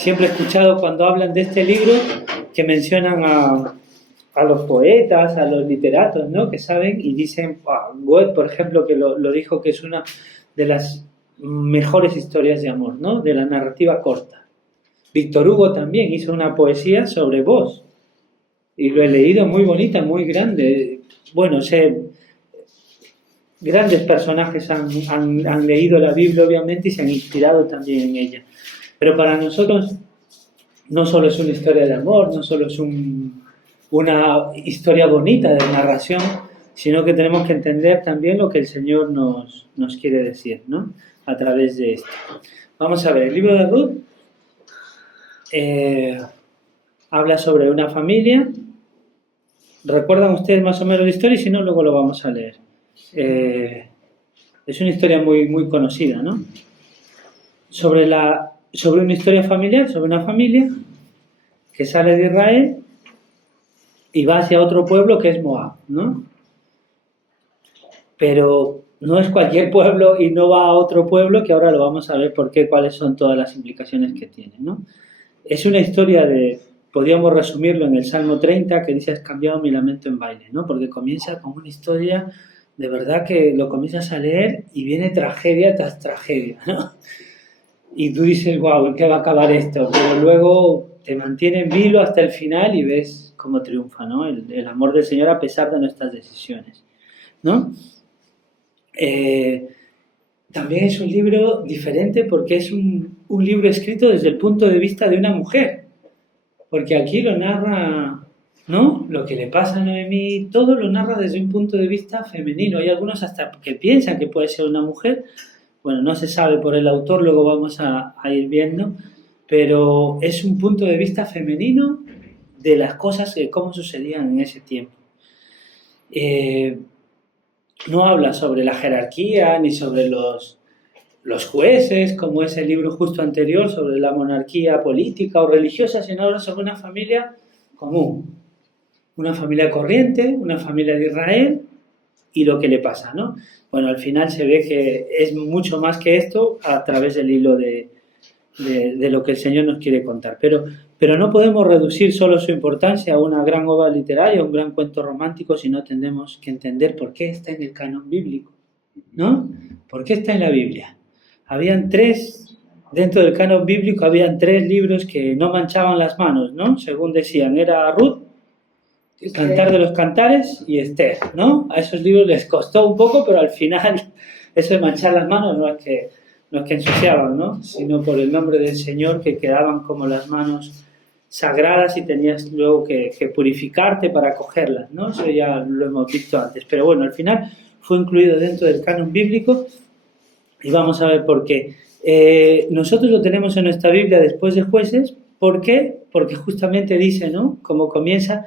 siempre he escuchado cuando hablan de este libro que mencionan a los poetas, a los literatos, ¿no? Que saben y dicen, Goethe, por ejemplo, que lo dijo que es una de las mejores historias de amor, ¿no? De la narrativa corta. Víctor Hugo también hizo una poesía sobre vos y lo he leído, muy bonita, muy grande. Bueno, grandes personajes han leído la Biblia, obviamente, y se han inspirado también en ella. Pero para nosotros no solo es una historia de amor, no solo es una historia bonita de narración, sino que tenemos que entender también lo que el Señor nos quiere decir, ¿no? A través de esto. Vamos a ver, el libro de Ruth habla sobre una familia. ¿Recuerdan ustedes más o menos la historia? Y si no, luego lo vamos a leer. Es una historia muy, muy conocida, ¿no? Sobre una historia familiar, sobre una familia que sale de Israel y va hacia otro pueblo que es Moab, ¿no? Pero no es cualquier pueblo y no va a otro pueblo, que ahora lo vamos a ver por qué, cuáles son todas las implicaciones que tiene, ¿no? Es una historia podríamos resumirlo en el Salmo 30, que dice: has cambiado mi lamento en baile, ¿no? Porque comienza con una historia, de verdad que lo comienzas a leer y viene tragedia tras tragedia, ¿no? Y tú dices, wow, ¿en qué va a acabar esto? Pero luego te mantiene en vilo hasta el final y ves cómo triunfa, ¿no? El amor del Señor a pesar de nuestras decisiones, ¿no? También es un libro diferente porque es un libro escrito desde el punto de vista de una mujer, porque aquí lo narra, ¿no? Lo que le pasa a Noemí, todo lo narra desde un punto de vista femenino. Hay algunos hasta que piensan que puede ser una mujer. Bueno, no se sabe por el autor, luego vamos a ir viendo, pero es un punto de vista femenino de las cosas, de cómo sucedían en ese tiempo. No habla sobre la jerarquía ni sobre los jueces, como es el libro justo anterior, sobre la monarquía política o religiosa, sino habla sobre una familia común, una familia corriente, una familia de Israel y lo que le pasa, ¿no? Bueno, al final se ve que es mucho más que esto a través del hilo de lo que el Señor nos quiere contar. Pero no podemos reducir solo su importancia a una gran obra literaria, a un gran cuento romántico, sino tenemos que entender por qué está en el canon bíblico, ¿no? ¿Por qué está en la Biblia? Dentro del canon bíblico habían 3 libros que no manchaban las manos, ¿no? Según decían, era Ruth, Cantar de los Cantares y Esther, ¿no? A esos libros les costó un poco, pero al final eso de manchar las manos no es que ensuciaban, ¿no? Sino por el nombre del Señor, que quedaban como las manos sagradas y tenías luego que purificarte para cogerlas, ¿no? Eso ya lo hemos visto antes. Pero bueno, al final fue incluido dentro del canon bíblico y vamos a ver por qué. Nosotros lo tenemos en nuestra Biblia después de Jueces. ¿Por qué? Porque justamente dice, ¿no? Como comienza...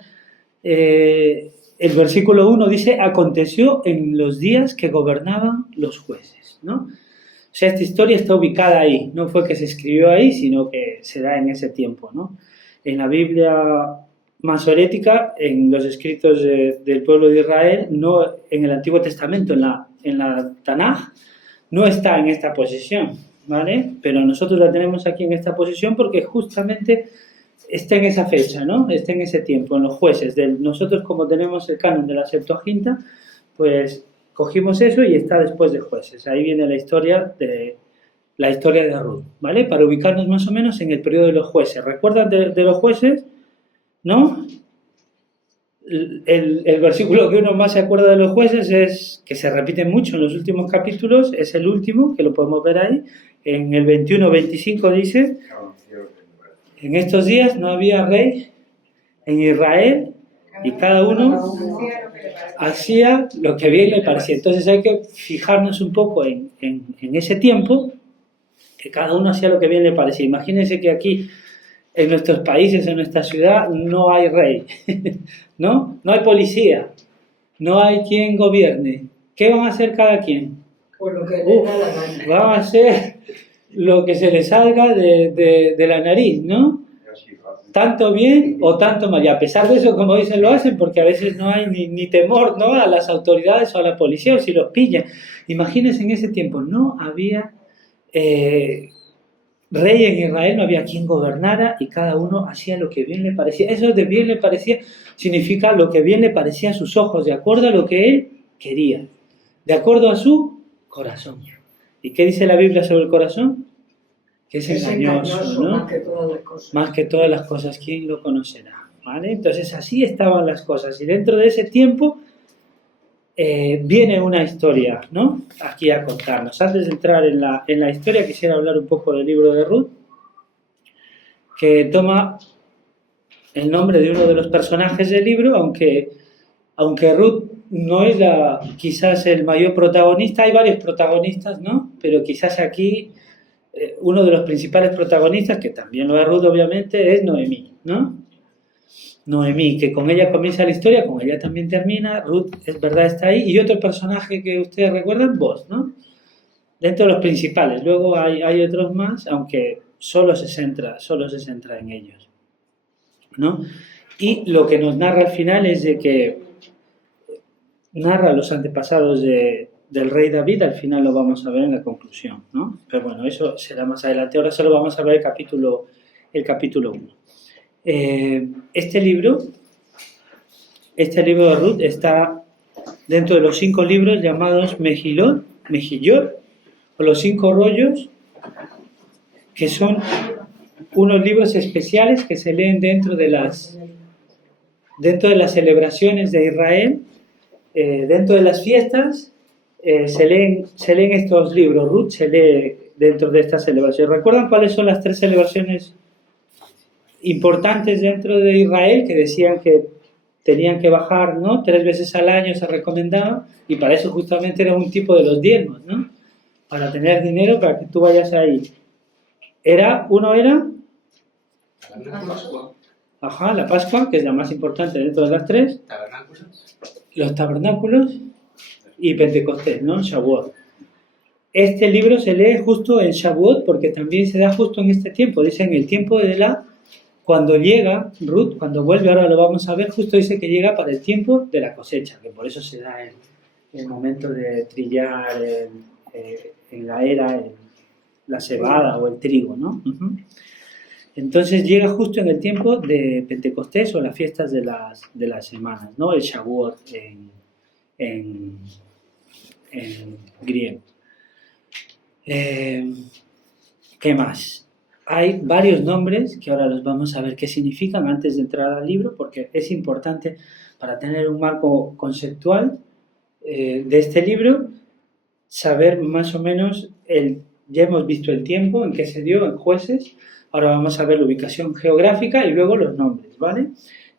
el versículo 1 dice: aconteció en los días que gobernaban los jueces, ¿no? O sea, esta historia está ubicada ahí, no fue que se escribió ahí, sino que se da en ese tiempo, ¿no? En la Biblia masorética, en los escritos del pueblo de Israel, no en el Antiguo Testamento, en la Tanaj, no está en esta posición, ¿vale? Pero nosotros la tenemos aquí en esta posición porque justamente está en esa fecha, ¿no? Está en ese tiempo, en los jueces. Nosotros, como tenemos el canon de la Septuaginta, pues cogimos eso y está después de Jueces. Ahí viene la historia de Ruth, ¿vale? Para ubicarnos más o menos en el periodo de los jueces. ¿Recuerdan de los jueces? ¿No? El versículo que uno más se acuerda de los jueces es, que se repite mucho en los últimos capítulos, es el último, que lo podemos ver ahí. En el 21-25 dice: en estos días no había rey en Israel y cada uno hacía lo que bien le parecía. Entonces hay que fijarnos un poco en ese tiempo, que cada uno hacía lo que bien le parecía. Imagínense que aquí, en nuestros países, en nuestra ciudad, no hay rey, ¿no? No hay policía, no hay quien gobierne. ¿Qué van a hacer cada quien? Por lo que les da la gana. Van a hacer lo que se les salga de la nariz, ¿no? Tanto bien o tanto mal. Y a pesar de eso, como dicen, lo hacen porque a veces no hay ni temor, ¿no?, a las autoridades o a la policía, o si los pillan. Imagínense, en ese tiempo no había rey en Israel, no había quien gobernara y cada uno hacía lo que bien le parecía. Eso de bien le parecía significa lo que bien le parecía a sus ojos, de acuerdo a lo que él quería, de acuerdo a su corazón. ¿Y qué dice la Biblia sobre el corazón? Que es engañoso, ¿no? Más que todas las cosas, ¿quién lo conocerá? ¿Vale? Entonces así estaban las cosas. Y dentro de ese tiempo viene una historia, ¿no? Aquí a contarnos. Antes de entrar en la historia, quisiera hablar un poco del libro de Ruth, que toma el nombre de uno de los personajes del libro, aunque Ruth no es quizás el mayor protagonista, hay varios protagonistas, ¿no? Pero quizás aquí uno de los principales protagonistas, que también lo es Ruth obviamente, es Noemí, ¿no? Noemí, que con ella comienza la historia, con ella también termina. Ruth, es verdad, está ahí. Y otro personaje que ustedes recuerdan, Boaz, ¿no? Dentro de los principales. Luego hay otros más, aunque solo se centra en ellos, ¿no? Y lo que nos narra al final es de que narra los antepasados del rey David. Al final lo vamos a ver en la conclusión, ¿no? Pero bueno, eso será más adelante. Ahora solo vamos a ver el capítulo 1. Este libro de Ruth está dentro de los 5 libros llamados Mejillot, o los 5 rollos, que son unos libros especiales que se leen dentro de las celebraciones de Israel, dentro de las fiestas. Se leen estos libros. Ruth se lee dentro de estas celebraciones. ¿Recuerdan cuáles son las 3 celebraciones importantes dentro de Israel, que decían que tenían que bajar, ¿no? 3 veces al año se recomendaba, y para eso justamente era un tipo de los diezmos, ¿no? Para tener dinero para que tú vayas ahí. Uno era La Pascua. Ajá, la Pascua, que es la más importante dentro de las 3. Tabernáculos. Los tabernáculos y Pentecostés, ¿no? Shavuot. Este libro se lee justo en Shavuot porque también se da justo en este tiempo. Dice en el tiempo cuando llega Ruth, cuando vuelve, ahora lo vamos a ver, justo dice que llega para el tiempo de la cosecha, que por eso se da el momento de trillar en la era la cebada o el trigo, ¿no? Uh-huh. Entonces llega justo en el tiempo de Pentecostés o las fiestas de las semanas, ¿no? El Shavuot en griego. ¿Qué más? Hay varios nombres que ahora los vamos a ver qué significan antes de entrar al libro, porque es importante para tener un marco conceptual de este libro, saber más o menos, ya hemos visto el tiempo en que se dio en Jueces, ahora vamos a ver la ubicación geográfica y luego los nombres, ¿vale?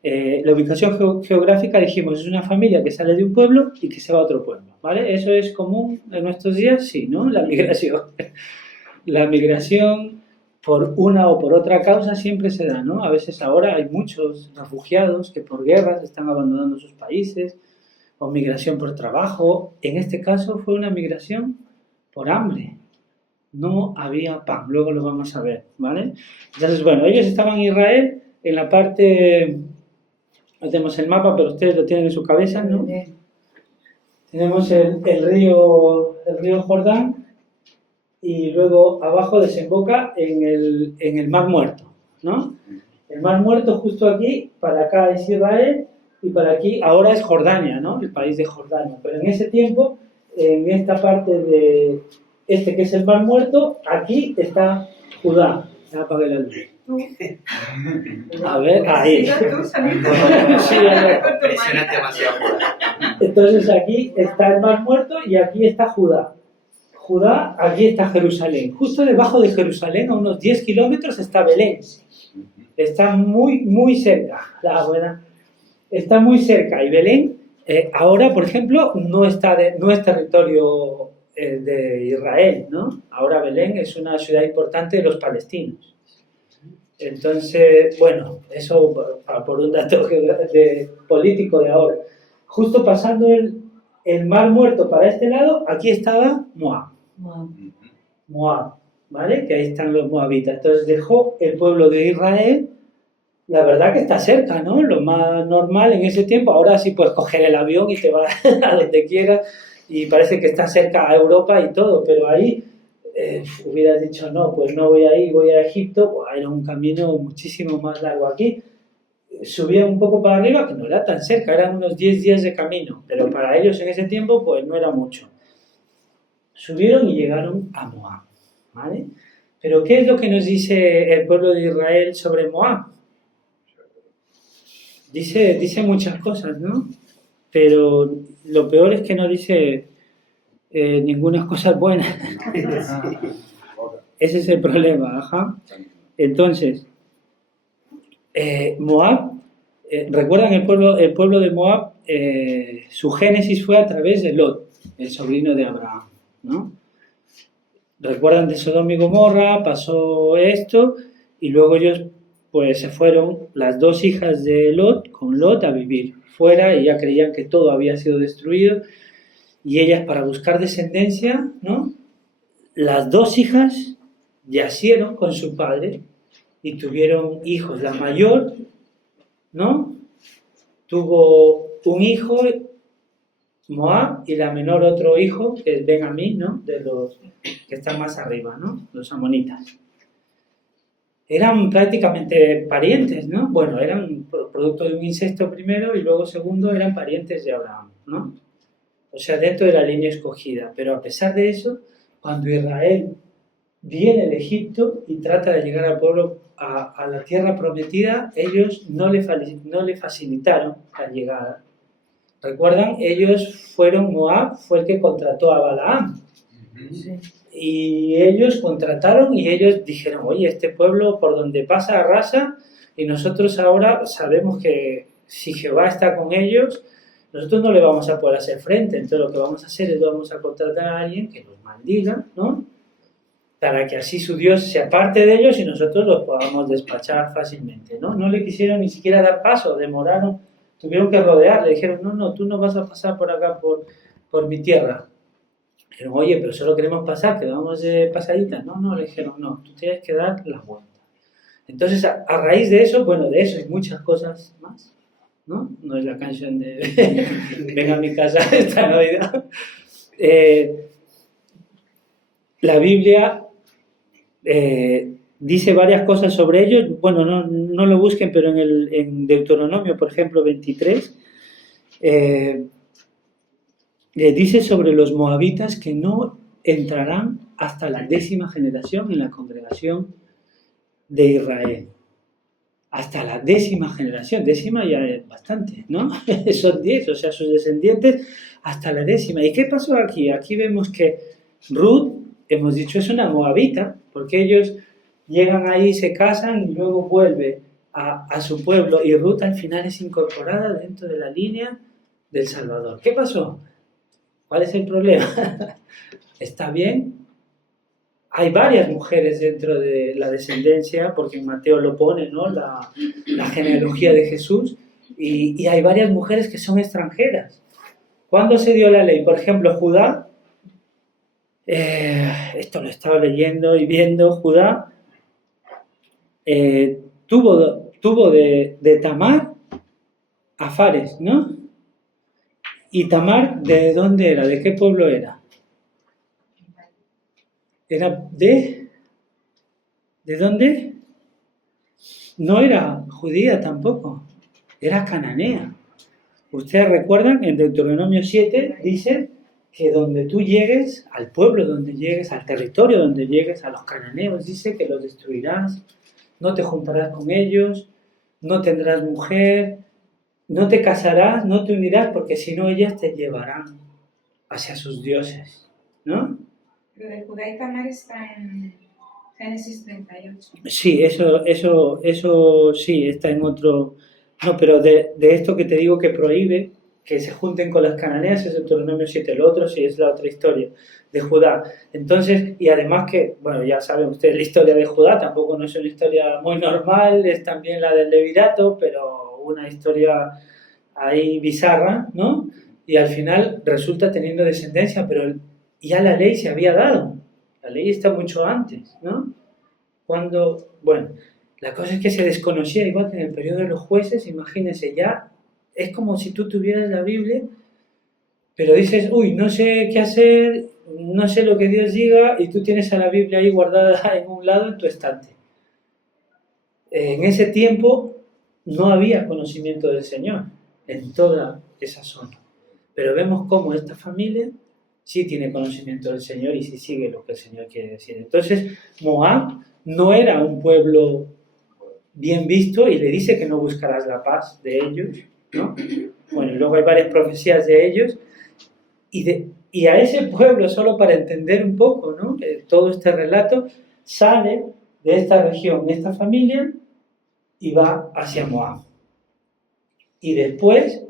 La ubicación geográfica, dijimos, es una familia que sale de un pueblo y que se va a otro pueblo, ¿vale? ¿Eso es común en nuestros días? Sí, ¿no? La migración. La migración por una o por otra causa siempre se da, ¿no? A veces ahora hay muchos refugiados que por guerras están abandonando sus países, o migración por trabajo. En este caso fue una migración por hambre. No había pan, luego lo vamos a ver, ¿vale? Entonces, bueno, ellos estaban en Israel, en la parte, no tenemos el mapa, pero ustedes lo tienen en su cabeza, ¿no? Tenemos el río Jordán, y luego abajo desemboca en el Mar Muerto, ¿no? El Mar Muerto justo aquí, para acá es Israel, y para aquí ahora es Jordania, ¿no? El país de Jordania. Pero en ese tiempo, en esta parte de que es el Mar Muerto, aquí está Judá. Ya apagué la luz. A ver, ahí. Sí, Impresionante demasiado. entonces aquí está el Mar Muerto y aquí está Judá. Judá, aquí está Jerusalén. Justo debajo de Jerusalén, a unos 10 kilómetros, está Belén. Está muy, muy cerca. Está muy cerca. Y Belén, ahora, por ejemplo, no es territorio de Israel, ¿no? Ahora Belén es una ciudad importante de los palestinos. Entonces, bueno, eso por un dato político de ahora. Justo pasando el Mar Muerto para este lado, aquí estaba Moab, ¿vale? Que ahí están los moabitas. Entonces dejó el pueblo de Israel, la verdad que está cerca, ¿no? Lo más normal en ese tiempo. Ahora sí puedes coger el avión y te vas a donde quieras y parece que está cerca a Europa y todo, pero ahí hubieras dicho, no, pues no voy ahí, voy a Egipto, pues era un camino muchísimo más largo. Aquí subían un poco para arriba, que no era tan cerca, eran unos 10 días de camino, pero para ellos en ese tiempo pues no era mucho. Subieron y llegaron a Moab, ¿vale? Pero ¿qué es lo que nos dice el pueblo de Israel sobre Moab? Dice muchas cosas, ¿no? Pero lo peor es que no dice ninguna cosa buena. Ese es el problema, ajá. Entonces, Moab, ¿recuerdan el pueblo de Moab? Su génesis fue a través de Lot, el sobrino de Abraham, ¿no? Recuerdan de Sodoma y Gomorra, pasó esto, y luego ellos pues se fueron, las dos hijas de Lot, con Lot a vivir fuera, y ya creían que todo había sido destruido, y ellas para buscar descendencia, ¿no? Las dos hijas yacieron con su padre y tuvieron hijos. La mayor, ¿no? Tuvo un hijo, Moab, y la menor otro hijo, que es Benjamín, ¿no? De los que están más arriba, ¿no? Los amonitas. Eran prácticamente parientes, ¿no? Bueno, eran producto de un incesto primero y luego segundo eran parientes de Abraham, ¿no? O sea, dentro de la línea escogida. Pero a pesar de eso, cuando Israel viene de Egipto y trata de llegar al pueblo, a la tierra prometida, ellos no le facilitaron la llegada. ¿Recuerdan? Moab fue el que contrató a Balaam. Sí. Y ellos contrataron y ellos dijeron, oye, este pueblo por donde pasa arrasa y nosotros ahora sabemos que si Jehová está con ellos, nosotros no le vamos a poder hacer frente. Entonces lo que vamos a hacer es vamos a contratar a alguien que nos maldiga, ¿no? Para que así su Dios se aparte de ellos y nosotros los podamos despachar fácilmente, ¿no? No le quisieron ni siquiera dar paso, demoraron, tuvieron que rodear, le dijeron, no, tú no vas a pasar por acá, por mi tierra. Dijeron, oye, pero solo queremos pasar, que vamos de pasadita. No, le dijeron, no, tú tienes que dar la vuelta. Entonces, a raíz de eso, bueno, de eso hay muchas cosas más, ¿no? No es la canción de Venga a mi casa esta Navidad. La Biblia dice varias cosas sobre ellos. Bueno, no lo busquen, pero en Deuteronomio, por ejemplo, 23, dice sobre los moabitas que no entrarán hasta la 10ª generación en la congregación de Israel. Hasta la 10ª generación. 10ª ya es bastante, ¿no? Son 10, o sea, sus descendientes hasta la 10ª. ¿Y qué pasó aquí? Aquí vemos que Ruth, hemos dicho, es una moabita, porque ellos llegan ahí, se casan y luego vuelve a su pueblo, y Ruth al final es incorporada dentro de la línea del Salvador. ¿Qué pasó? ¿Cuál es el problema? ¿Está bien? Hay varias mujeres dentro de la descendencia, porque en Mateo lo pone, ¿no? La genealogía de Jesús, y hay varias mujeres que son extranjeras. ¿Cuándo se dio la ley? Por ejemplo, Judá, esto lo estaba leyendo y viendo, Judá tuvo de Tamar a Fares, ¿no? ¿Y Tamar de dónde era? ¿De qué pueblo era? ¿Era de dónde? No era judía tampoco, era cananea. Ustedes recuerdan, en Deuteronomio 7 dice que donde tú llegues, al pueblo donde llegues, al territorio donde llegues, a los cananeos, dice que los destruirás, no te juntarás con ellos, no tendrás mujer, no te casarás, no te unirás, porque si no ellas te llevarán hacia sus dioses, ¿no? Lo de Judá y Tamar está en Génesis 38. Sí, eso sí, está en otro... No, pero de esto que te digo que prohíbe que se junten con las cananeas es Deuteronomio 7, el otro sí es la otra historia de Judá. Entonces, y además que, bueno, ya saben ustedes la historia de Judá, tampoco no es una historia muy normal, es también la del Levirato, pero una historia ahí bizarra, ¿no? Y al final resulta teniendo descendencia, pero ya la ley se había dado, la ley está mucho antes, ¿no? Bueno, la cosa es que se desconocía, igual que en el periodo de los jueces, imagínense, ya es como si tú tuvieras la Biblia, pero dices, uy, no sé qué hacer, no sé lo que Dios diga y tú tienes a la Biblia ahí guardada en un lado en tu estante. En ese tiempo no había conocimiento del Señor en toda esa zona. Pero vemos cómo esta familia sí tiene conocimiento del Señor y sí sigue lo que el Señor quiere decir. Entonces, Moab no era un pueblo bien visto y le dice que no buscarás la paz de ellos, ¿no? Bueno, luego hay varias profecías de ellos y a ese pueblo, solo para entender un poco, ¿no? Todo este relato sale de esta región, de esta familia y va hacia Moab. Y después,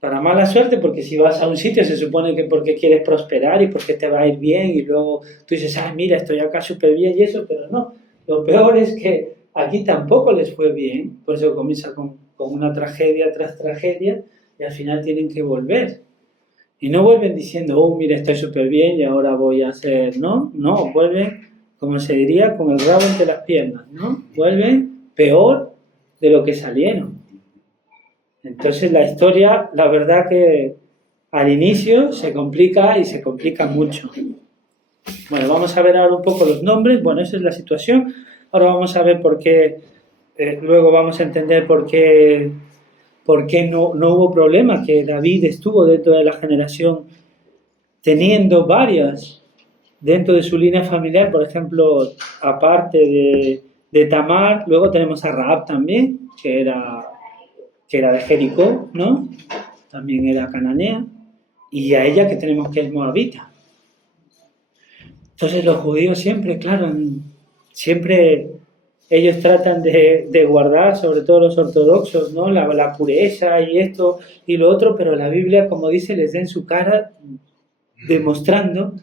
para mala suerte, porque si vas a un sitio se supone que porque quieres prosperar y porque te va a ir bien y luego tú dices, mira, estoy acá súper bien y eso, pero no. Lo peor es que aquí tampoco les fue bien, por eso comienza con una tragedia tras tragedia y al final tienen que volver. Y no vuelven diciendo, mira, estoy súper bien y ahora voy a hacer, ¿no? No, vuelven, como se diría, con el rabo entre las piernas, ¿no? Vuelven peor de lo que salieron. Entonces la historia, la verdad que al inicio se complica y se complica mucho. Bueno, vamos a ver ahora un poco los nombres. Bueno, esa es la situación. Ahora vamos a ver por qué, luego vamos a entender por qué no hubo problema, que David estuvo dentro de la generación teniendo varias dentro de su línea familiar, por ejemplo, aparte de Tamar, luego tenemos a Rahab también, que era de Jericó, ¿no? También era cananea, y a ella que tenemos que es moabita. Entonces los judíos siempre, claro, siempre ellos tratan de guardar, sobre todo los ortodoxos, ¿no? La pureza y esto y lo otro, pero la Biblia, como dice, les da en su cara demostrando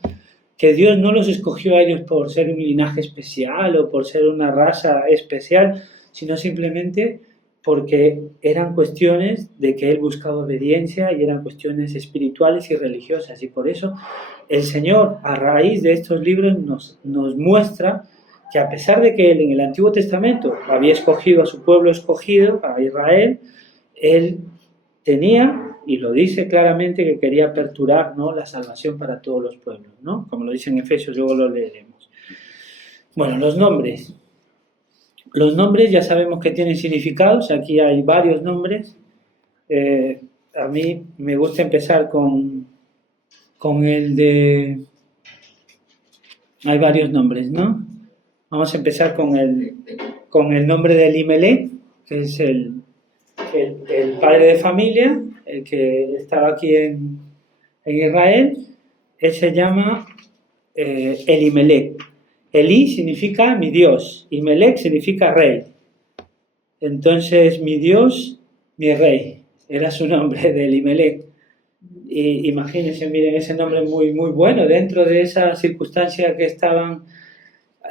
que Dios no los escogió a ellos por ser un linaje especial o por ser una raza especial, sino simplemente porque eran cuestiones de que Él buscaba obediencia y eran cuestiones espirituales y religiosas. Y por eso el Señor, a raíz de estos libros, nos muestra que a pesar de que Él en el Antiguo Testamento había escogido a su pueblo escogido, a Israel, Él tenía, y lo dice claramente, que quería aperturar, ¿no?, la salvación para todos los pueblos, ¿no? Como lo dice en Efesios, luego lo leeremos. Bueno, los nombres. Los nombres ya sabemos que tienen significados, aquí hay varios nombres. A mí me gusta empezar con el de... Hay varios nombres, ¿no? Vamos a empezar con el nombre de Elimelech, que es el padre de familia, el que estaba aquí en Israel. Él se llama Elimelech. Eli significa mi Dios y Melech significa rey. Entonces, mi Dios, mi rey, era su nombre de Elimelech. Y imagínense, miren, ese nombre muy, muy bueno, dentro de esa circunstancia que estaban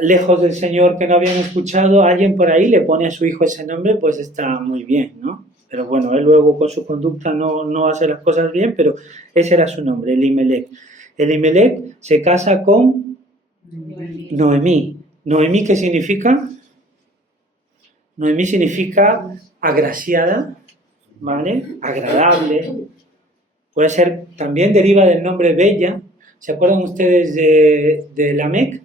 lejos del Señor, que no habían escuchado, alguien por ahí le pone a su hijo ese nombre, pues está muy bien, ¿no? Pero bueno, él luego con su conducta no hace las cosas bien, pero ese era su nombre, Elimelech. Elimelech se casa con Noemí. ¿Noemí qué significa? Noemí significa agraciada, ¿vale? Agradable. Puede ser, también deriva del nombre Bella. ¿Se acuerdan ustedes de Lamec?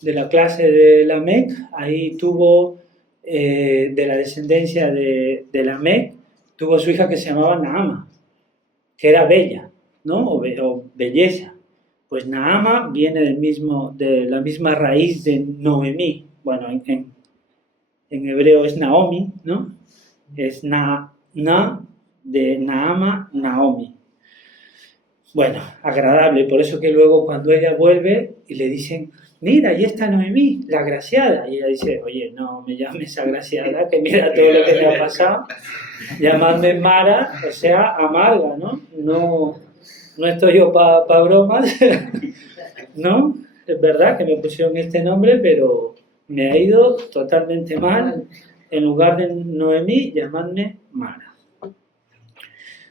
De la clase de Lamec. Ahí tuvo, de la descendencia de Lamec, tuvo su hija que se llamaba Naama, que era bella, ¿no? O belleza. Pues Naama viene de la misma raíz de Noemí. Bueno, en hebreo es Naomi, ¿no? Es de Naama, Naomi. Bueno, agradable. Por eso que luego cuando ella vuelve y le dicen, mira, ahí está Noemí, la agraciada. Y ella dice, oye, no me llames agraciada, que mira todo lo que te ha pasado. Llamadme Mara, o sea, amarga, ¿no? No estoy yo para bromas, ¿no? Es verdad que me pusieron este nombre, pero me ha ido totalmente mal. En lugar de Noemí, llamadme Mara.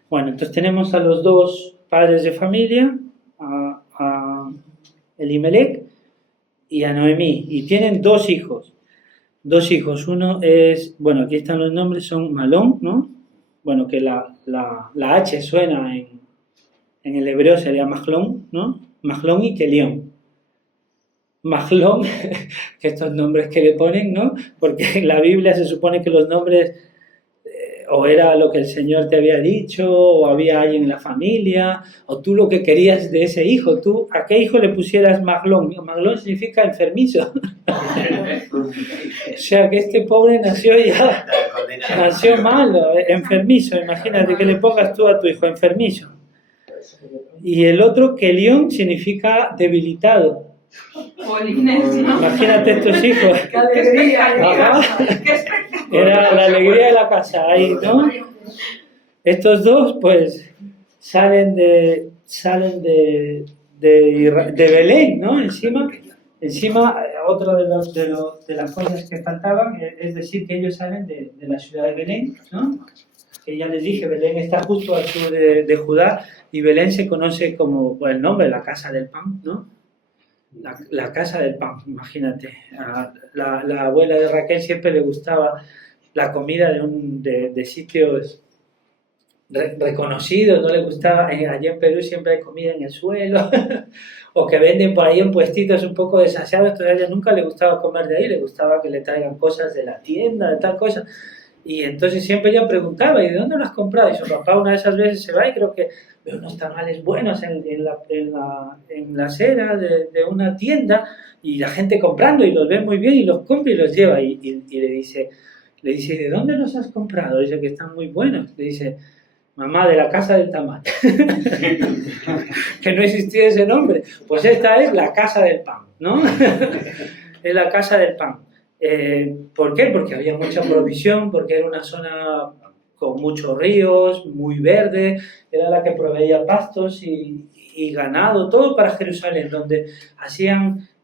Bueno, entonces tenemos a los dos padres de familia, a Elimelech y a Noemí, y tienen dos hijos. Uno es, bueno, aquí están los nombres, son Malón, ¿no? Bueno, que la H suena en el hebreo sería Mahlón, ¿no? Mahlón y Kelión. Mahlón, que estos nombres que le ponen, ¿no? Porque en la Biblia se supone que los nombres o era lo que el Señor te había dicho, o había alguien en la familia, o tú lo que querías de ese hijo. Tú, ¿a qué hijo le pusieras Maglón? Maglón significa enfermizo. O sea, que este pobre nació ya, nació malo, enfermizo. Imagínate que le pongas tú a tu hijo enfermizo. Y el otro, Kelión, significa debilitado. Polines, ¿no? Imagínate estos hijos. ¡Qué alegría! Ajá. Era la alegría de la casa ahí, ¿no? Estos dos, pues, salen de Belén, ¿no? Encima, otra de las cosas que faltaban es decir que ellos salen de la ciudad de Belén, ¿no? Que ya les dije, Belén está justo al sur de Judá, y Belén se conoce como, por el nombre, la casa del pan, ¿no? La casa del pan, imagínate. A la abuela de Raquel siempre le gustaba la comida de sitios reconocidos, no le gustaba. Allí en Perú siempre hay comida en el suelo, o que venden por ahí en puestitos un poco desasiados. Entonces a ella nunca le gustaba comer de ahí, le gustaba que le traigan cosas de la tienda, de tal cosa. Y entonces siempre ella preguntaba, ¿y de dónde lo has comprado? Y su papá una de esas veces se va y creo que ve unos tamales buenos en la acera de una tienda, y la gente comprando, y los ve muy bien y los compra y los lleva. Y le dice, ¿de dónde los has comprado? Dice que están muy buenos. Le dice, mamá, de la casa del tamal. Que no existía ese nombre. Pues esta es la casa del pan, ¿no? Es la casa del pan. ¿Por qué? Porque había mucha provisión, porque era una zona con muchos ríos, muy verde, era la que proveía pastos y ganado, todo para Jerusalén, donde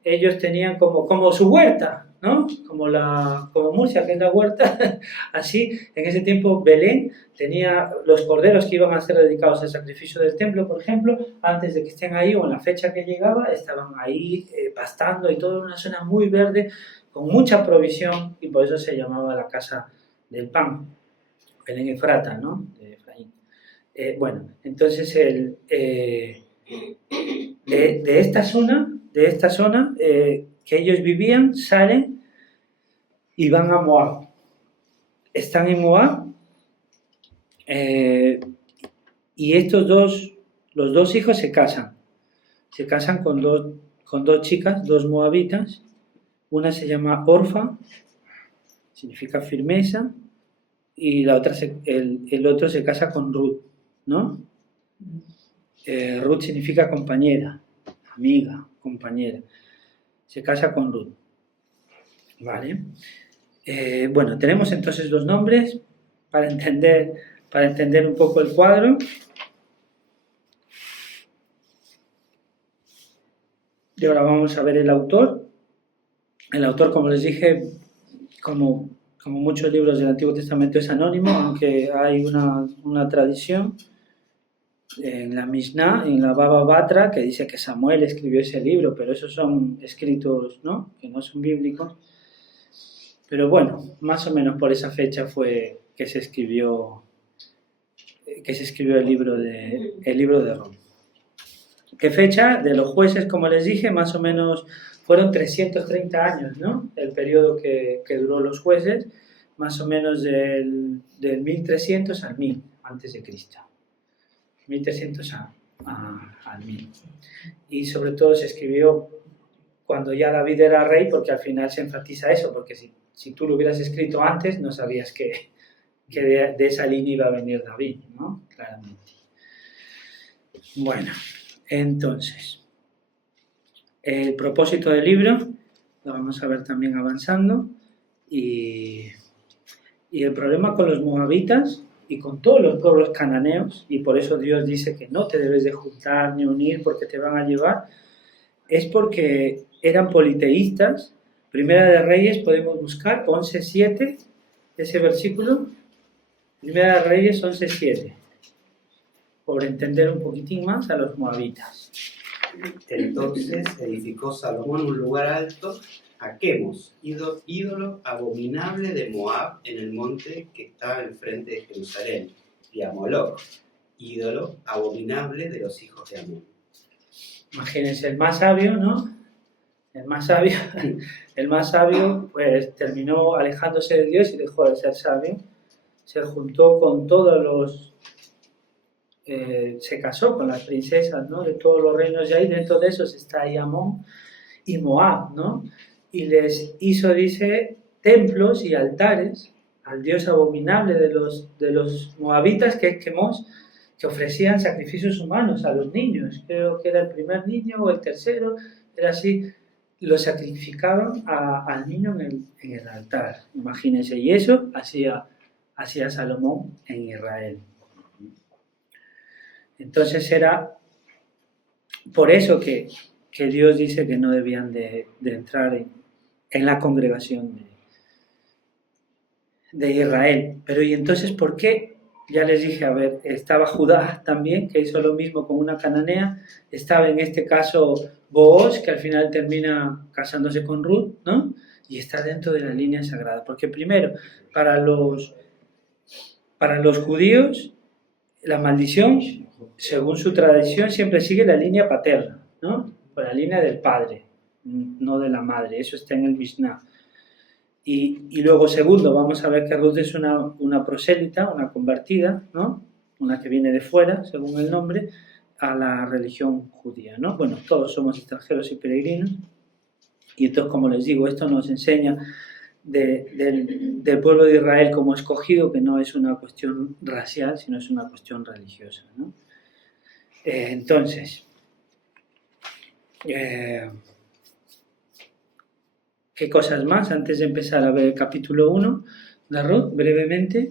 ellos tenían como su huerta, ¿no? Como Murcia, que es la huerta. Así, en ese tiempo Belén tenía los corderos que iban a ser dedicados al sacrificio del templo, por ejemplo, antes de que estén ahí, o en la fecha que llegaba, estaban ahí pastando, y toda una zona muy verde, con mucha provisión, y por eso se llamaba la casa del pan, Belén Efrata, ¿no? De Efraín. Bueno, entonces de esta zona que ellos vivían, salen y van a Moab. Están en Moab, y los dos hijos se casan con dos chicas, dos moabitas. Una se llama Orfa, significa firmeza, y la otra el otro se casa con Ruth, ¿no? Ruth significa compañera, amiga, compañera. Se casa con Ruth, ¿vale? Bueno, tenemos entonces los nombres para entender un poco el cuadro. Y ahora vamos a ver el autor. El autor, como les dije, como muchos libros del Antiguo Testamento, es anónimo, aunque hay una tradición en la Mishnah, en la Baba Batra, que dice que Samuel escribió ese libro, pero esos son escritos, ¿no?, que no son bíblicos. Pero bueno, más o menos por esa fecha fue que se escribió el libro de Rom. ¿Qué fecha? De los jueces, como les dije, más o menos fueron 330 años, ¿no? El periodo que duró los jueces, más o menos del 1300 al 1000 antes de Cristo. 1300 al 1000. Y sobre todo se escribió cuando ya David era rey, porque al final se enfatiza eso, porque si tú lo hubieras escrito antes, no sabías que de esa línea iba a venir David, ¿no? Claramente. Bueno, entonces, el propósito del libro lo vamos a ver también avanzando, y el problema con los moabitas y con todos los pueblos cananeos, y por eso Dios dice que no te debes de juntar ni unir porque te van a llevar, es porque eran politeístas. Primera de Reyes, podemos buscar 11:7, ese versículo. Primera de Reyes 11:7, por entender un poquitín más a los moabitas. Entonces edificó Salomón un lugar alto a Quemos, ídolo abominable de Moab, en el monte que está enfrente de Jerusalén, y a Moloc, ídolo abominable de los hijos de Amón. Imagínense, el más sabio, ¿no? El más sabio, pues terminó alejándose de Dios y dejó de ser sabio. Se juntó con todos los... se casó con las princesas, ¿no? De todos los reinos de ahí. Dentro de esos está Amón y Moab, ¿no? Y les hizo, dice, templos y altares al dios abominable de los moabitas, que es Quemos, que ofrecían sacrificios humanos a los niños. Creo que era el primer niño o el tercero, era así. Lo sacrificaban al niño en el altar, imagínense. Y eso hacía Salomón en Israel. Entonces era por eso que Dios dice que no debían de entrar en la congregación de Israel. Pero ¿y entonces por qué? Ya les dije, a ver, estaba Judá también, que hizo lo mismo con una cananea. Estaba en este caso Booz, que al final termina casándose con Ruth, ¿no? Y está dentro de la línea sagrada. Porque primero, para los judíos, la maldición, según su tradición, siempre sigue la línea paterna, ¿no? Por la línea del padre, no de la madre. Eso está en el Mishnah. Y luego, segundo, vamos a ver que Ruth es una prosélita, una convertida, ¿no? Una que viene de fuera, según el nombre, a la religión judía, ¿no? Bueno, todos somos extranjeros y peregrinos. Y entonces, como les digo, esto nos enseña del pueblo de Israel como escogido, que no es una cuestión racial, sino es una cuestión religiosa, ¿no? Entonces, ¿qué cosas más? Antes de empezar a ver el capítulo 1 de Ruth, brevemente,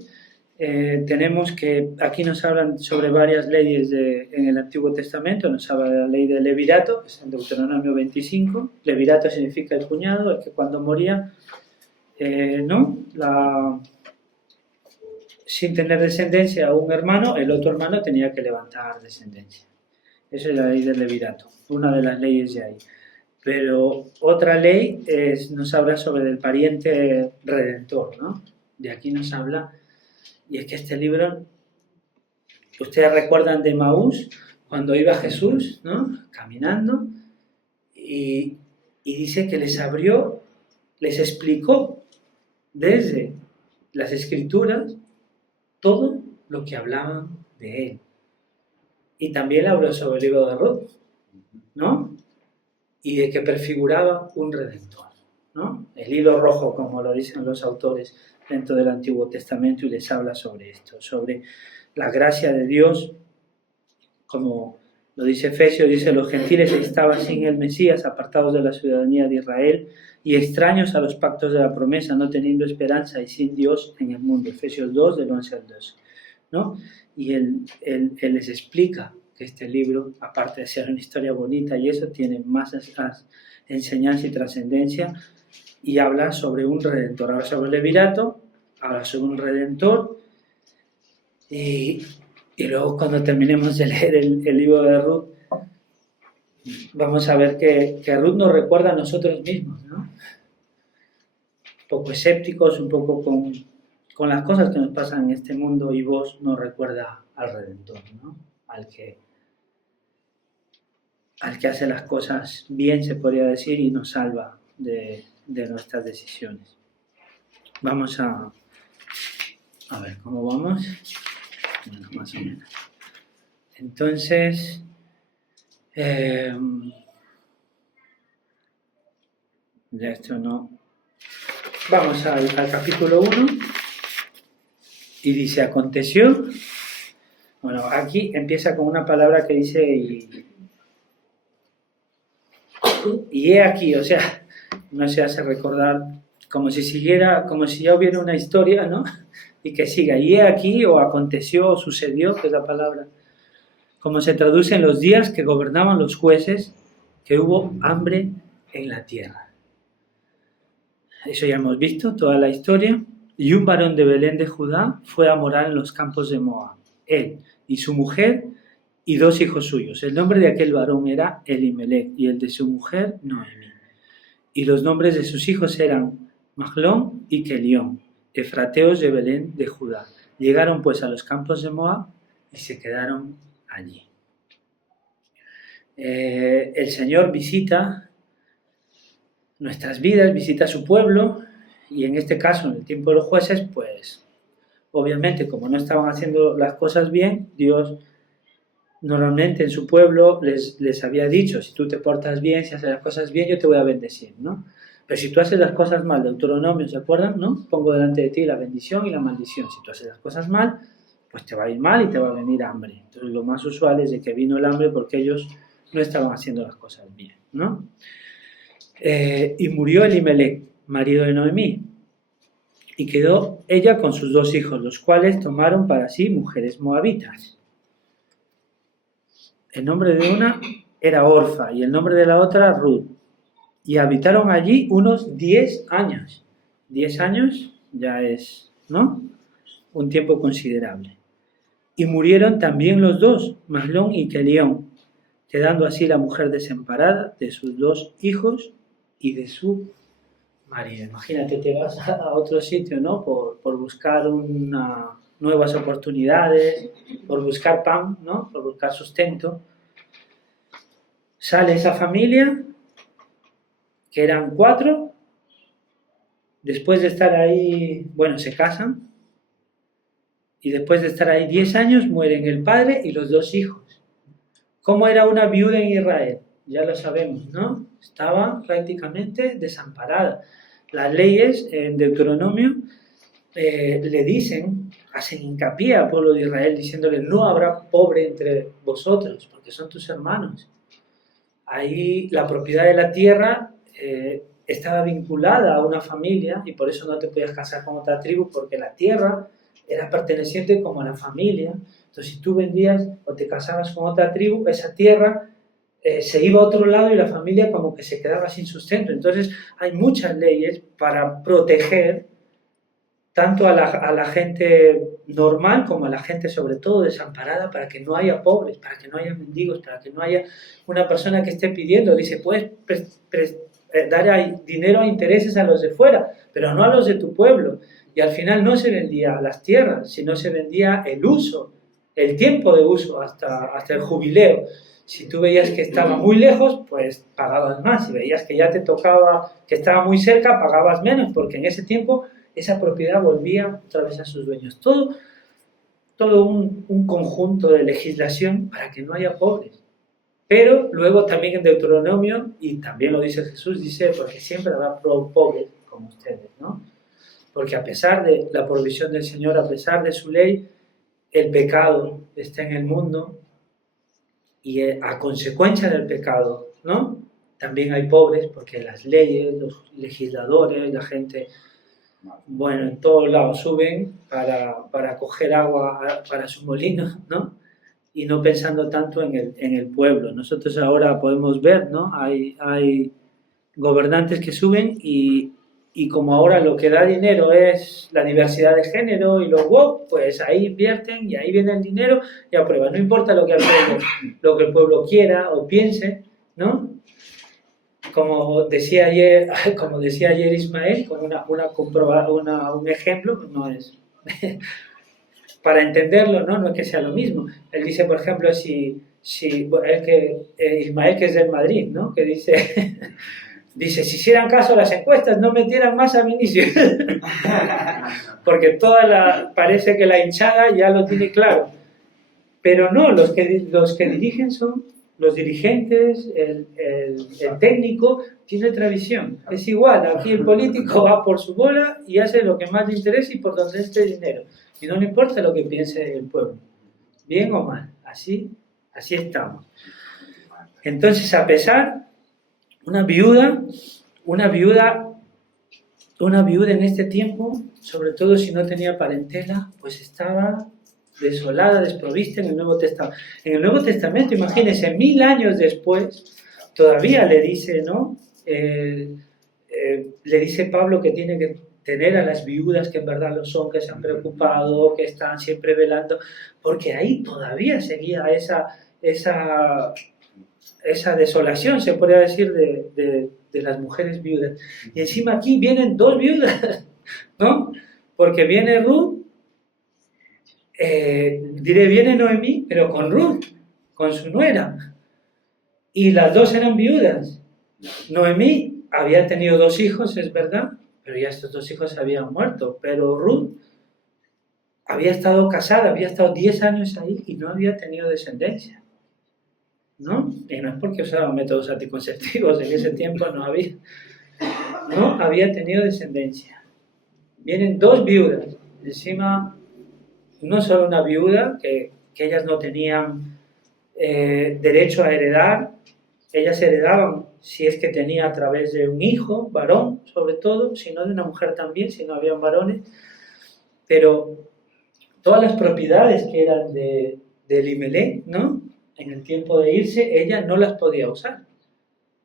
tenemos que aquí nos hablan sobre varias leyes en el Antiguo Testamento. Nos habla de la ley del levirato, que es en Deuteronomio 25. Levirato significa el cuñado, el que cuando moría, sin tener descendencia a un hermano, el otro hermano tenía que levantar descendencia. Esa es la ley del levirato, una de las leyes de ahí. Pero otra ley nos habla sobre el pariente redentor, ¿no? De aquí nos habla, y es que este libro, ustedes recuerdan de Maús, cuando iba Jesús, ¿no? Caminando, y dice que les explicó desde las Escrituras todo lo que hablaban de él. Y también habló sobre el libro de Ruth, ¿no? Y de que prefiguraba un redentor, ¿no? El hilo rojo, como lo dicen los autores dentro del Antiguo Testamento, y les habla sobre esto, sobre la gracia de Dios, como lo dice Efesios, dice: los gentiles estaban sin el Mesías, apartados de la ciudadanía de Israel y extraños a los pactos de la promesa, no teniendo esperanza y sin Dios en el mundo. Efesios 2, del 11 al 12, ¿no? Y él les explica que este libro, aparte de ser una historia bonita y eso, tiene más enseñanza y trascendencia, y habla sobre un redentor. Habla sobre el levirato, habla sobre un redentor, y luego cuando terminemos de leer el libro de Ruth, vamos a ver que Ruth nos recuerda a nosotros mismos, ¿no? Un poco escépticos, un poco con las cosas que nos pasan en este mundo, y vos nos recuerda al redentor, ¿no? Al que hace las cosas bien, se podría decir, y nos salva de nuestras decisiones. Vamos a ver cómo vamos. Bueno, más o menos. Entonces, ya esto no. Vamos al capítulo 1 y dice: aconteció. Bueno, aquí empieza con una palabra que dice y he aquí, o sea, no se hace recordar como si siguiera, como si ya hubiera una historia, ¿no? Y que siga, y he aquí, o aconteció, o sucedió, que es la palabra, como se traduce en los días que gobernaban los jueces, que hubo hambre en la tierra. Eso ya hemos visto, toda la historia. Y un varón de Belén de Judá fue a morar en los campos de Moab, él y su mujer y 2 hijos suyos. El nombre de aquel varón era Elimelech y el de su mujer Noemi. Y los nombres de sus hijos eran Mahlón y Kelión, efrateos de Belén de Judá. Llegaron pues a los campos de Moab y se quedaron allí. el Señor visita nuestras vidas, visita su pueblo, y en este caso, en el tiempo de los jueces, pues obviamente como no estaban haciendo las cosas bien, Dios normalmente en su pueblo les había dicho, si tú te portas bien, si haces las cosas bien, yo te voy a bendecir, ¿no? Pero si tú haces las cosas mal, Deuteronomio, ¿se acuerdan? ¿No? Pongo delante de ti la bendición y la maldición. Si tú haces las cosas mal, pues te va a ir mal y te va a venir hambre. Entonces lo más usual es de que vino el hambre porque ellos no estaban haciendo las cosas bien, ¿no? Y murió Elimelech, marido de Noemí, y quedó ella con sus 2 hijos, los cuales tomaron para sí mujeres moabitas. El nombre de una era Orfa y el nombre de la otra Ruth. Y habitaron allí unos 10 años. 10 años ya es, ¿no?, un tiempo considerable. Y murieron también los 2, Mahlón y Kelión, quedando así la mujer desamparada de sus 2 hijos y de su marido. Imagínate, te vas a otro sitio, ¿no?, por buscar nuevas oportunidades, por buscar pan, ¿no?, por buscar sustento. Sale esa familia, que eran 4, después de estar ahí, bueno, se casan, y después de estar ahí 10 años mueren el padre y los 2 hijos. ¿Cómo era una viuda en Israel? Ya lo sabemos, ¿no? Estaba prácticamente desamparada. Las leyes en Deuteronomio le dicen, hacen hincapié al pueblo de Israel diciéndole, no habrá pobre entre vosotros, porque son tus hermanos. Ahí la propiedad de la tierra estaba vinculada a una familia y por eso no te podías casar con otra tribu, porque la tierra era perteneciente como a la familia. Entonces, si tú vendías o te casabas con otra tribu, esa tierra se iba a otro lado y la familia como que se quedaba sin sustento. Entonces, hay muchas leyes para proteger tanto a la gente normal como a la gente sobre todo desamparada, para que no haya pobres, para que no haya mendigos, para que no haya una persona que esté pidiendo. Dice, puedes dar dinero a intereses a los de fuera, pero no a los de tu pueblo. Y al final no se vendía las tierras, sino se vendía el uso, el tiempo de uso hasta el jubileo. Si tú veías que estaba muy lejos, pues pagabas más. Si veías que ya te tocaba, que estaba muy cerca, pagabas menos, porque en ese tiempo esa propiedad volvía otra vez a sus dueños. Todo un conjunto de legislación para que no haya pobres. Pero luego también en Deuteronomio, y también lo dice Jesús, dice, porque siempre habrá pobres como ustedes, ¿no? Porque a pesar de la provisión del Señor, a pesar de su ley, el pecado está en el mundo y a consecuencia del pecado, ¿no?, también hay pobres, porque las leyes, los legisladores, la gente, bueno, en todos lados suben para coger agua para su molino, ¿no?, y no pensando tanto en el pueblo. Nosotros ahora podemos ver, ¿no?, hay gobernantes que suben y como ahora lo que da dinero es la diversidad de género y los woke, pues ahí invierten y ahí viene el dinero y aprueban. No importa lo que el pueblo quiera o piense, ¿no? Como decía ayer Ismael, con un ejemplo, no es para entenderlo, ¿no? No es que sea lo mismo. Él dice, por ejemplo, Ismael, que es del Madrid, ¿no?, que dice... Dice, si hicieran caso a las encuestas, no metieran más a Vinicius. Porque parece que la hinchada ya lo tiene claro. Pero no, los que dirigen son los dirigentes, el técnico tiene otra visión. Es igual, aquí el político va por su bola y hace lo que más le interesa y por donde esté dinero. Y no le importa lo que piense el pueblo. Bien o mal, así estamos. Entonces, a pesar... Una viuda en este tiempo, sobre todo si no tenía parentela, pues estaba desolada, desprovista en el Nuevo Testamento. En el Nuevo Testamento, imagínense, 1000 años después, todavía le dice, ¿no? Le dice Pablo que tiene que tener a las viudas que en verdad lo son, que se han preocupado, que están siempre velando, porque ahí todavía seguía esa desolación, se podría decir, de las mujeres viudas. Y encima aquí vienen 2 viudas, ¿no? Porque viene Ruth, viene Noemí, pero con Ruth, con su nuera. Y las dos eran viudas. Noemí había tenido 2 hijos, es verdad, pero ya estos 2 hijos habían muerto. Pero Ruth había estado casada, había estado 10 años ahí y no había tenido descendencia, ¿no? Y no es porque usaban métodos anticonceptivos, en ese tiempo no había tenido descendencia. Vienen 2 viudas, encima no solo una viuda, que ellas no tenían derecho a heredar, ellas heredaban si es que tenía a través de un hijo, varón sobre todo, si no de una mujer también, si no habían varones, pero todas las propiedades que eran de Elimelech, ¿no? En el tiempo de irse, ella no las podía usar.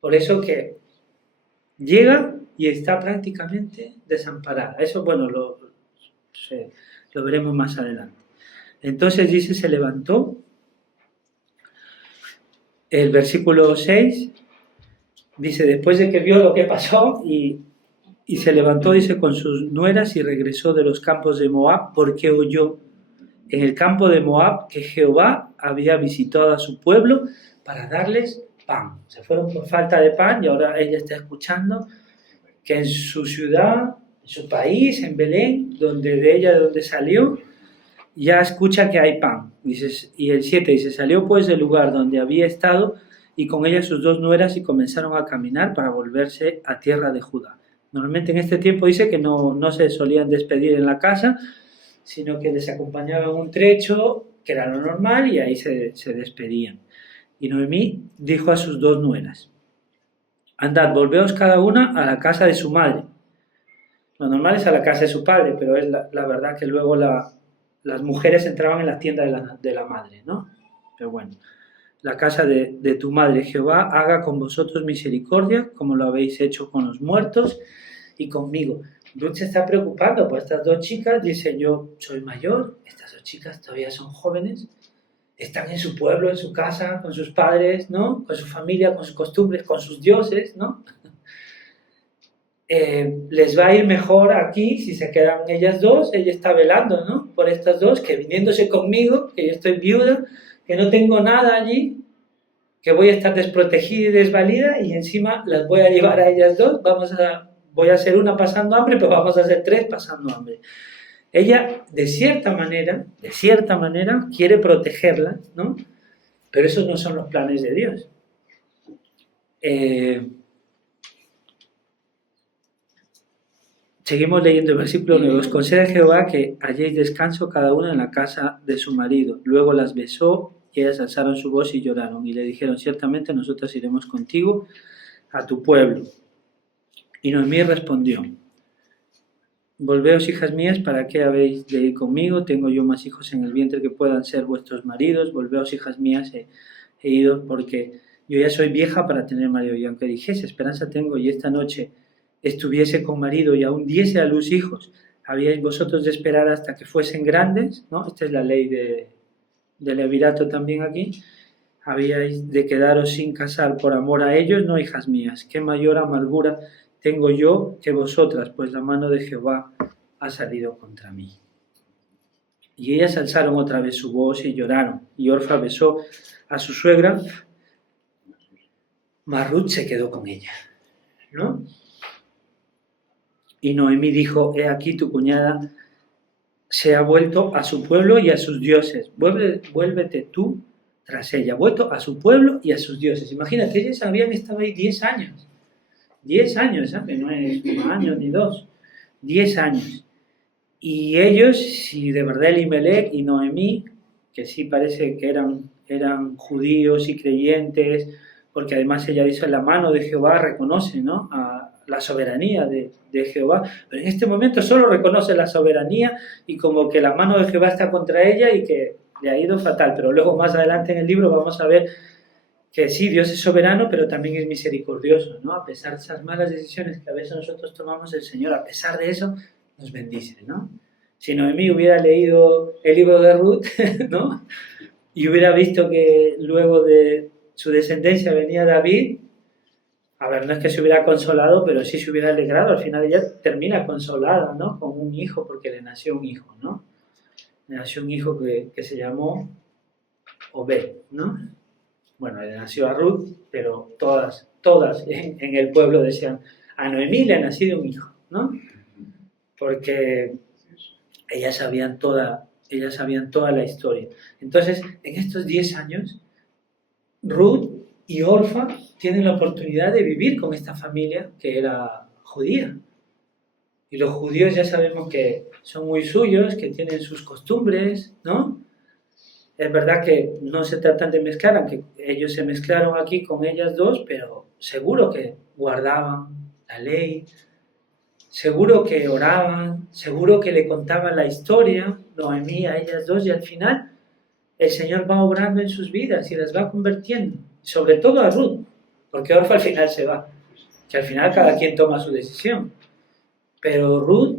Por eso que llega y está prácticamente desamparada. Eso, bueno, lo veremos más adelante. Entonces dice, se levantó. El versículo 6 dice, después de que vio lo que pasó y se levantó, dice, con sus nueras y regresó de los campos de Moab, porque oyó en el campo de Moab que Jehová había visitado a su pueblo para darles pan. Se fueron por falta de pan y ahora ella está escuchando que en su ciudad, en su país, en Belén, donde salió, ya escucha que hay pan. Dice, y el 7 dice, salió pues del lugar donde había estado y con ella sus 2 nueras y comenzaron a caminar para volverse a tierra de Judá. Normalmente en este tiempo dice que no se solían despedir en la casa, sino que les acompañaban un trecho, que era lo normal, y ahí se despedían. Y Noemí dijo a sus 2 nueras, andad, volveos cada una a la casa de su madre. Lo normal es a la casa de su padre, pero es la verdad que luego las mujeres entraban en la tienda de la madre, ¿no? Pero bueno, la casa de tu madre, Jehová, haga con vosotros misericordia, como lo habéis hecho con los muertos y conmigo. Ruth se está preocupando por estas 2 chicas, dice, yo soy mayor, estas 2 chicas todavía son jóvenes, están en su pueblo, en su casa, con sus padres, ¿no? Con su familia, con sus costumbres, con sus dioses, ¿no? Les va a ir mejor aquí si se quedan ellas 2, ella está velando, ¿no? Por estas 2, que viniéndose conmigo, que yo estoy viuda, que no tengo nada allí, que voy a estar desprotegida y desvalida y encima las voy a llevar a ellas 2, voy a ser una pasando hambre, pero vamos a ser 3 pasando hambre. Ella, de cierta manera, quiere protegerla, ¿no? Pero esos no son los planes de Dios. Seguimos leyendo el versículo 9. Os concede Jehová que halléis descanso cada una en la casa de su marido. Luego las besó y ellas alzaron su voz y lloraron. Y le dijeron, ciertamente nosotras iremos contigo a tu pueblo. Y Noemí respondió, volveos, hijas mías, ¿para qué habéis de ir conmigo? Tengo yo más hijos en el vientre que puedan ser vuestros maridos. Volveos, hijas mías, he ido porque yo ya soy vieja para tener marido. Y aunque dijese, esperanza tengo, y esta noche estuviese con marido y aún diese a luz hijos, habíais vosotros de esperar hasta que fuesen grandes, ¿no? Esta es la ley de levirato también aquí. Habíais de quedaros sin casar por amor a ellos, no, hijas mías, qué mayor amargura tengo yo que vosotras, pues la mano de Jehová ha salido contra mí. Y ellas alzaron otra vez su voz y lloraron, y Orfa besó a su suegra, mas Ruth se quedó con ella, ¿no? Y Noemí dijo, he aquí tu cuñada se ha vuelto a su pueblo y a sus dioses, vuélvete tú tras ella, vuelto a su pueblo y a sus dioses. Imagínate, ellos habían estado ahí 10 años, 10 años, ¿sabes? No es 1 año ni 2, 10 años. Y ellos, si de verdad Elimelech y Noemí, que sí parece que eran judíos y creyentes, porque además ella dice, la mano de Jehová reconoce, ¿no? A la soberanía de Jehová, pero en este momento solo reconoce la soberanía y como que la mano de Jehová está contra ella y que le ha ido fatal, pero luego más adelante en el libro vamos a ver que sí, Dios es soberano, pero también es misericordioso, ¿no? A pesar de esas malas decisiones que a veces nosotros tomamos, el Señor, a pesar de eso, nos bendice, ¿no? Si Noemí hubiera leído el libro de Ruth, ¿no? Y hubiera visto que luego de su descendencia venía David, a ver, no es que se hubiera consolado, pero sí se hubiera alegrado. Al final ella termina consolada, ¿no? Con un hijo, porque le nació un hijo, ¿no? Le nació un hijo que se llamó Obed, ¿no? bueno, le nació a Ruth, pero todas en el pueblo decían, a Noemí le ha nacido un hijo, ¿no? Porque ellas sabían toda la historia. Entonces, en estos 10 años, Ruth y Orfa tienen la oportunidad de vivir con esta familia que era judía. Y los judíos ya sabemos que son muy suyos, que tienen sus costumbres, ¿no? Es verdad que no se tratan de mezclar, aunque ellos se mezclaron aquí con ellas dos, pero seguro que guardaban la ley, seguro que oraban, seguro que le contaban la historia, Noemí a ellas dos, y al final el Señor va obrando en sus vidas y las va convirtiendo, sobre todo a Ruth, porque Orfa al final se va, que al final cada quien toma su decisión. Pero Ruth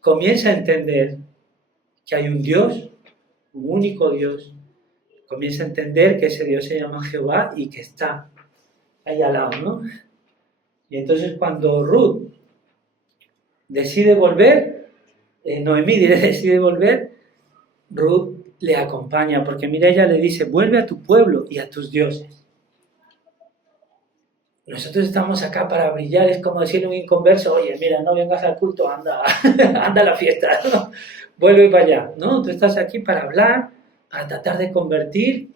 comienza a entender que hay un Dios, un único Dios, comienza a entender que ese Dios se llama Jehová y que está ahí al lado, ¿no? Y entonces cuando Ruth decide volver, Noemí decide volver, Ruth le acompaña, porque mira, ella le dice, vuelve a tu pueblo y a tus dioses. Nosotros estamos acá para brillar, es como decirle a un inconverso, oye, mira, no vengas al culto, anda, anda a la fiesta, ¿no? Vuelve para allá, ¿no? Tú estás aquí para hablar, para tratar de convertir,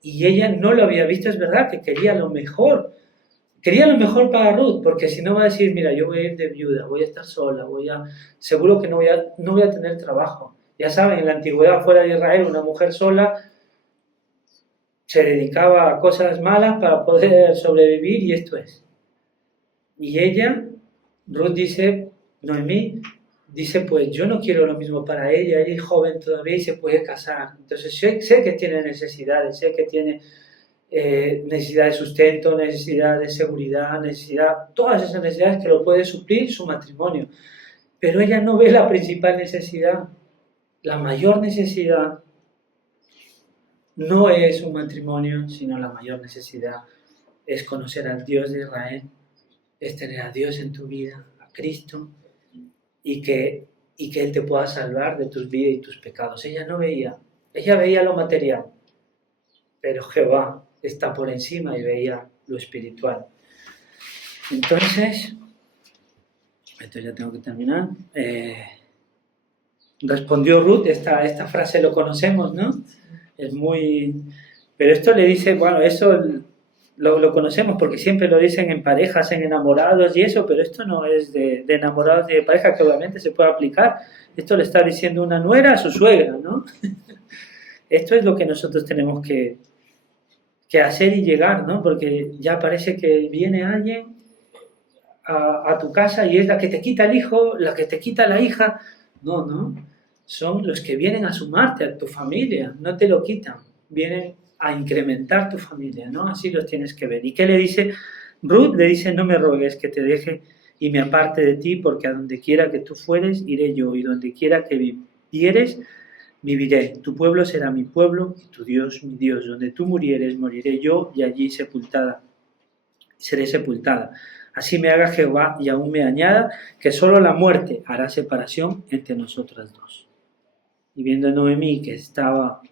y ella no lo había visto, es verdad, que quería lo mejor para Ruth, porque si no va a decir, mira, yo voy a ir de viuda, voy a estar sola, seguro que no voy a tener trabajo. Ya saben, en la antigüedad fuera de Israel, una mujer sola se dedicaba a cosas malas para poder sobrevivir y esto es. Y ella, Ruth dice, Noemí, dice, pues yo no quiero lo mismo para ella es joven todavía y se puede casar. Entonces sé que tiene necesidades, sé que tiene necesidad de sustento, necesidad de seguridad, todas esas necesidades que lo puede suplir su matrimonio. Pero ella no ve la principal necesidad, la mayor necesidad. No es un matrimonio, sino la mayor necesidad es conocer al Dios de Israel, es tener a Dios en tu vida, a Cristo, y que Él te pueda salvar de tus vidas y tus pecados. Ella veía lo material, pero Jehová está por encima y veía lo espiritual. Entonces, esto ya tengo que terminar. Respondió Ruth, esta frase lo conocemos, ¿no? Es muy... Pero esto le dice, bueno, eso lo conocemos porque siempre lo dicen en parejas, en enamorados y eso, pero esto no es de enamorados ni de pareja, que obviamente se puede aplicar. Esto le está diciendo una nuera a su suegra, ¿no? Esto es lo que nosotros tenemos que hacer y llegar, ¿no? Porque ya parece que viene alguien a tu casa y es la que te quita el hijo, la que te quita la hija. No. Son los que vienen a sumarte a tu familia, no te lo quitan, vienen a incrementar tu familia, ¿no? Así los tienes que ver. ¿Y qué le dice? Ruth le dice, no me rogues que te deje y me aparte de ti, porque a donde quiera que tú fueres, iré yo, y donde quiera que vivieres, viviré. Tu pueblo será mi pueblo y tu Dios mi Dios. Donde tú murieres, moriré yo, y allí seré sepultada. Así me haga Jehová y aún me añada, que solo la muerte hará separación entre nosotras dos. Y viendo a Noemí que estaba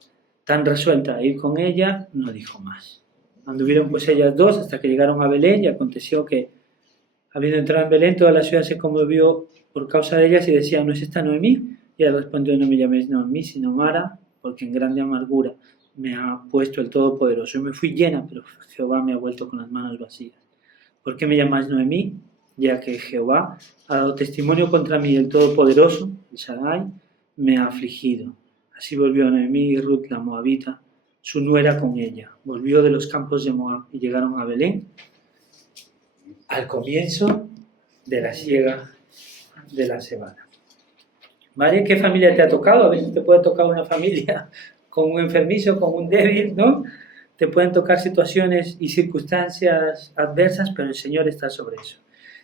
tan resuelta a ir con ella, no dijo más. Anduvieron pues ellas dos hasta que llegaron a Belén, y aconteció que, habiendo entrado en Belén, toda la ciudad se conmovió por causa de ellas y decía, ¿no es esta Noemí? Y ella respondió, no me llaméis Noemí, sino Mara, porque en grande amargura me ha puesto el Todopoderoso. Yo me fui llena, pero Jehová me ha vuelto con las manos vacías. ¿Por qué me llamáis Noemí? Ya que Jehová ha dado testimonio contra mí, el Todopoderoso, el Shaddai, me ha afligido. Así volvió Noemí y Ruth la moabita, su nuera, con ella. Volvió de los campos de Moab y llegaron a Belén al comienzo de la siega de la cebada. ¿Vale? ¿Qué familia te ha tocado? A veces te puede tocar una familia con un enfermizo, con un débil, ¿no? Te pueden tocar situaciones y circunstancias adversas, pero el Señor está sobre eso.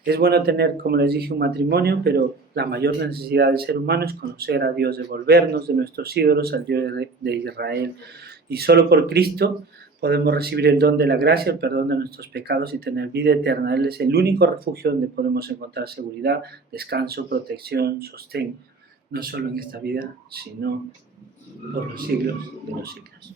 Es bueno tener, como les dije, un matrimonio, pero la mayor necesidad del ser humano es conocer a Dios, devolvernos de nuestros ídolos al Dios de Israel. Y solo por Cristo podemos recibir el don de la gracia, el perdón de nuestros pecados y tener vida eterna. Él es el único refugio donde podemos encontrar seguridad, descanso, protección, sostén, no solo en esta vida, sino por los siglos de los siglos.